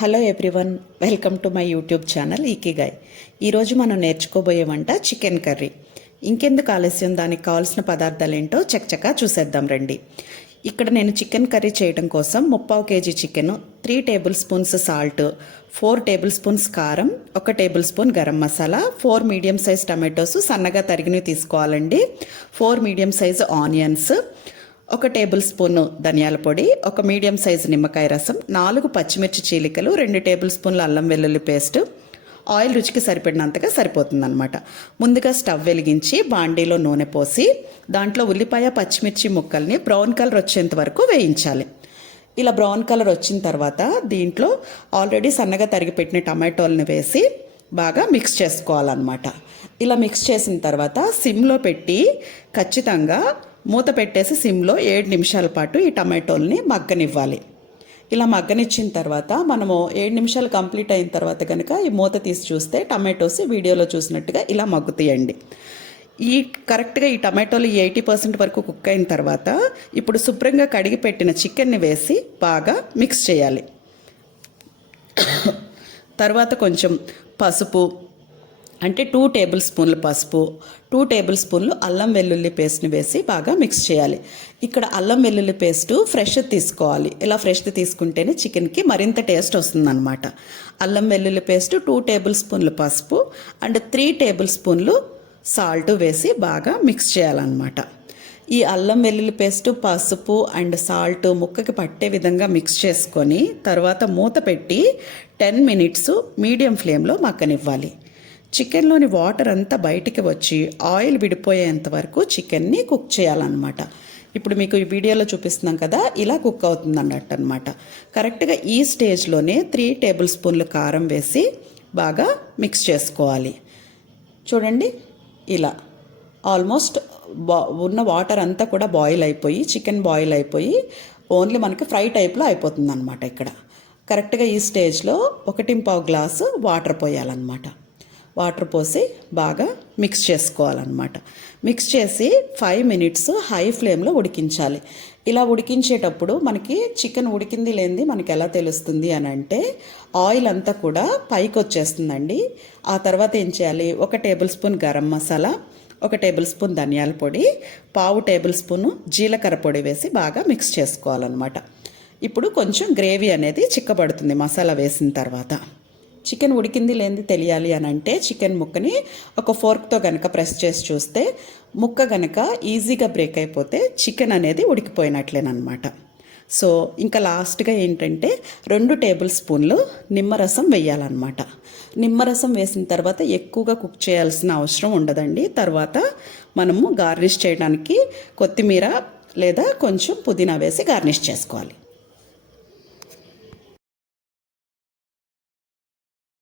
Hello everyone, welcome to my YouTube channel Ikigai. ఈరోజు మనం నేర్చుకోబోయే వంట చికెన్ కర్రీ. ఇంకెందుకు ఆలస్యం, దానికి కావాల్సిన పదార్థాలు ఏంటో చకచకా చూసేద్దాం రండి. ఇక్కడ నేను చికెన్ కర్రీ చేయడం కోసం 3/4 KG chicken, 3 table spoons salt, 4 table spoons కారం, 1 table spoon garam masala, 4 medium size tomatoes సన్నగా తరిగినవి తీసుకోవాలండి, 4 medium size onions, 1 table spoon ధనియాల పొడి, 1 మీడియం సైజు నిమ్మకాయ రసం, 4 పచ్చిమిర్చి చీలికలు, 2 టేబుల్ స్పూన్ల అల్లం వెల్లుల్లి పేస్ట్. ఆయిల్ రుచికి సరిపడినంతగా సరిపోతుందన్నమాట. ముందుగా స్టవ్ వెలిగించి బాండీలో నూనె పోసి దాంట్లో ఉల్లిపాయ పచ్చిమిర్చి ముక్కల్ని బ్రౌన్ కలర్ వచ్చేంత వరకు వేయించాలి. ఇలా బ్రౌన్ కలర్ వచ్చిన తర్వాత దీంట్లో ఆల్రెడీ సన్నగా తరిగి పెట్టిన టమాటోల్ని వేసి బాగా మిక్స్ చేసుకోవాలన్నమాట. ఇలా మిక్స్ చేసిన తర్వాత సిమ్లో పెట్టి ఖచ్చితంగా మూత పెట్టేసి సిమ్లో 7 నిమిషాల పాటు ఈ టమాటోల్ని మగ్గనివ్వాలి. ఇలా మగ్గనిచ్చిన తర్వాత మనము 7 నిమిషాలు కంప్లీట్ అయిన తర్వాత కనుక ఈ మూత తీసి చూస్తే టమాటోస్ వీడియోలో చూసినట్టుగా ఇలా మగ్గుతాయండి. కరెక్ట్గా ఈ టమాటోలు 80% వరకు కుక్ అయిన తర్వాత ఇప్పుడు శుభ్రంగా కడిగి పెట్టిన చికెన్ని వేసి బాగా మిక్స్ చేయాలి. తర్వాత కొంచెం పసుపు, అంటే 2 టేబుల్ స్పూన్లు పసుపు, 2 టేబుల్ స్పూన్లు అల్లం వెల్లుల్లి పేస్ట్ని వేసి బాగా మిక్స్ చేయాలి. ఇక్కడ అల్లం వెల్లుల్లి పేస్టు ఫ్రెష్ తీసుకోవాలి. ఇలా ఫ్రెష్ తీసుకుంటేనే చికెన్కి మరింత టేస్ట్ వస్తుందన్నమాట. అల్లం వెల్లుల్లి పేస్టు, 2 టేబుల్ స్పూన్లు పసుపు అండ్ 3 టేబుల్ స్పూన్లు సాల్ట్ వేసి బాగా మిక్స్ చేయాలన్నమాట. ఈ అల్లం వెల్లుల్లి పేస్టు, పసుపు అండ్ సాల్ట్ ముక్కకి పట్టే విధంగా మిక్స్ చేసుకొని తర్వాత మూత పెట్టి 10 మినిట్స్ మీడియం ఫ్లేమ్లో మగ్గనివ్వాలి. చికెన్లోని వాటర్ అంతా బయటికి వచ్చి ఆయిల్ విడిపోయేంత వరకు చికెన్ని కుక్ చేయాలన్నమాట. ఇప్పుడు మీకు ఈ వీడియోలో చూపిస్తున్నాం కదా, ఇలా కుక్ అవుతుంది అన్నట్టు అనమాట. కరెక్ట్గా ఈ స్టేజ్లోనే 3 టేబుల్ స్పూన్లు కారం వేసి బాగా మిక్స్ చేసుకోవాలి. చూడండి, ఇలా ఆల్మోస్ట్ ఉన్న వాటర్ అంతా కూడా బాయిల్ అయిపోయి చికెన్ బాయిల్ అయిపోయి ఓన్లీ మనకి ఫ్రై టైప్లో అయిపోతుంది అనమాట. ఇక్కడ కరెక్ట్గా ఈ స్టేజ్లో 1.25 గ్లాసు వాటర్ పోయాలన్నమాట. వాటర్ పోసి బాగా మిక్స్ చేసుకోవాలన్నమాట. మిక్స్ చేసి 5 మినిట్స్ హై ఫ్లేమ్లో ఉడికించాలి. ఇలా ఉడికించేటప్పుడు మనకి చికెన్ ఉడికింది లేనిది మనకి ఎలా తెలుస్తుంది అని అంటే ఆయిల్ అంతా కూడా పైకి వచ్చేస్తుందండి. ఆ తర్వాత ఏం చేయాలి, 1 table spoon garam masala, 1 table spoon ధనియాల పొడి, 1/2 టేబుల్ స్పూను జీలకర్ర పొడి వేసి బాగా మిక్స్ చేసుకోవాలన్నమాట. ఇప్పుడు కొంచెం గ్రేవీ అనేది చిక్కబడుతుంది మసాలా వేసిన తర్వాత. చికెన్ ఉడికింది లేనిది తెలియాలి అని అంటే చికెన్ ముక్కని ఒక ఫోర్క్తో కనుక ప్రెస్ చేసి చూస్తే ముక్క కనుక ఈజీగా బ్రేక్ అయిపోతే చికెన్ అనేది ఉడికిపోయినట్లేనమాట. సో ఇంకా లాస్ట్గా ఏంటంటే 2 టేబుల్ స్పూన్లు నిమ్మరసం వేయాలన్నమాట. నిమ్మరసం వేసిన తర్వాత ఎక్కువగా కుక్ చేయాల్సిన అవసరం ఉండదండి. తర్వాత మనము గార్నిష్ చేయడానికి కొత్తిమీర లేదా కొంచెం పుదీనా వేసి గార్నిష్ చేసుకోవాలి.